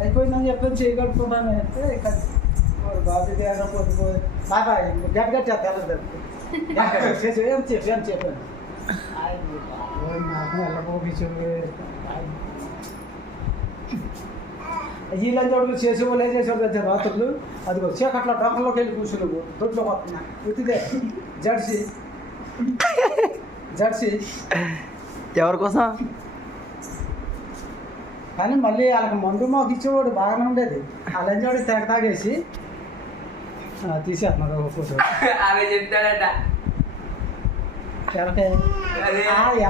అయిపోయిందని చెప్పని చేయగలుగుతున్నాను అంటే బాబు పొద్దుపోయి బాబాయ్ గట్టి గట్టి తెల్లదు ఏం చెప్పాను నాకు వెళ్ళబోపించు వీళ్ళని చోటు చేసేవాళ్ళు ఏం చేసేవాళ్ళు అయితే రాత్రులు అది చీకట్లో డొక్కలోకి వెళ్ళి కూర్చున్నావు దొడ్లో వస్తున్నా ఉతిదే జడ్సీ ఎవరి కోసం? కానీ మళ్ళీ వాళ్ళకి మందు మాకు ఇచ్చేవాడు బాగానే ఉండేది వాళ్ళని చోటు తెగ తాగేసి తీసేస్తున్నారు ఒక ఫోటో అలా చెప్తాడట.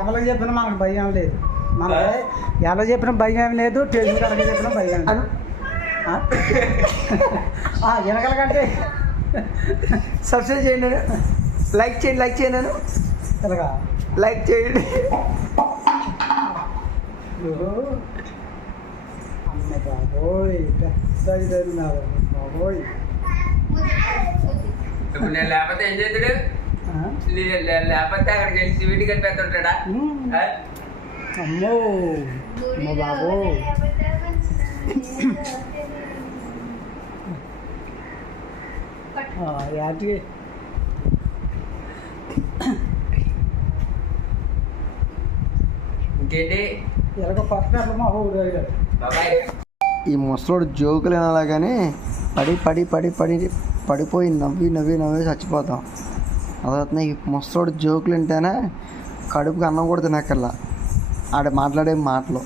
ఎవరికి చెప్పినా మనకు భయం లేదు, మనకి ఎలా చెప్పినా భయం లేదు, టెలివిజన్ కనుక చెప్పినా భయం లేదు. వెనకాల కంటే సబ్స్క్రైబ్ చేయండి, లైక్ చేయండి ఇలాగా లైక్ చేయండి. అమ్మ బాబోయ్ పెద్ద ఇదన్నారు బాబోయ్. ఇప్పుడు నేను లేకపోతే ఏం చేస్తాడు? లేకపోతే అక్కడికి వెళ్ళి సివిటి కలిపేస్తుంటాడా? అమ్మో అమ్మ బాబో యాటి ఇంకేంటి ఎలాగో పక్కన మా ఊరు అడిగాడు బాబాయ్. ఈ ముసలోడు జోకులు వినాలా కానీ పడిపోయి నవ్వి చచ్చిపోతాం. అదే ఈ ముసలోడు జోకులు వింటేనే కడుపుకి అన్నం కూడా తినక్కర్లా ఆడ మాట్లాడే మాటలు.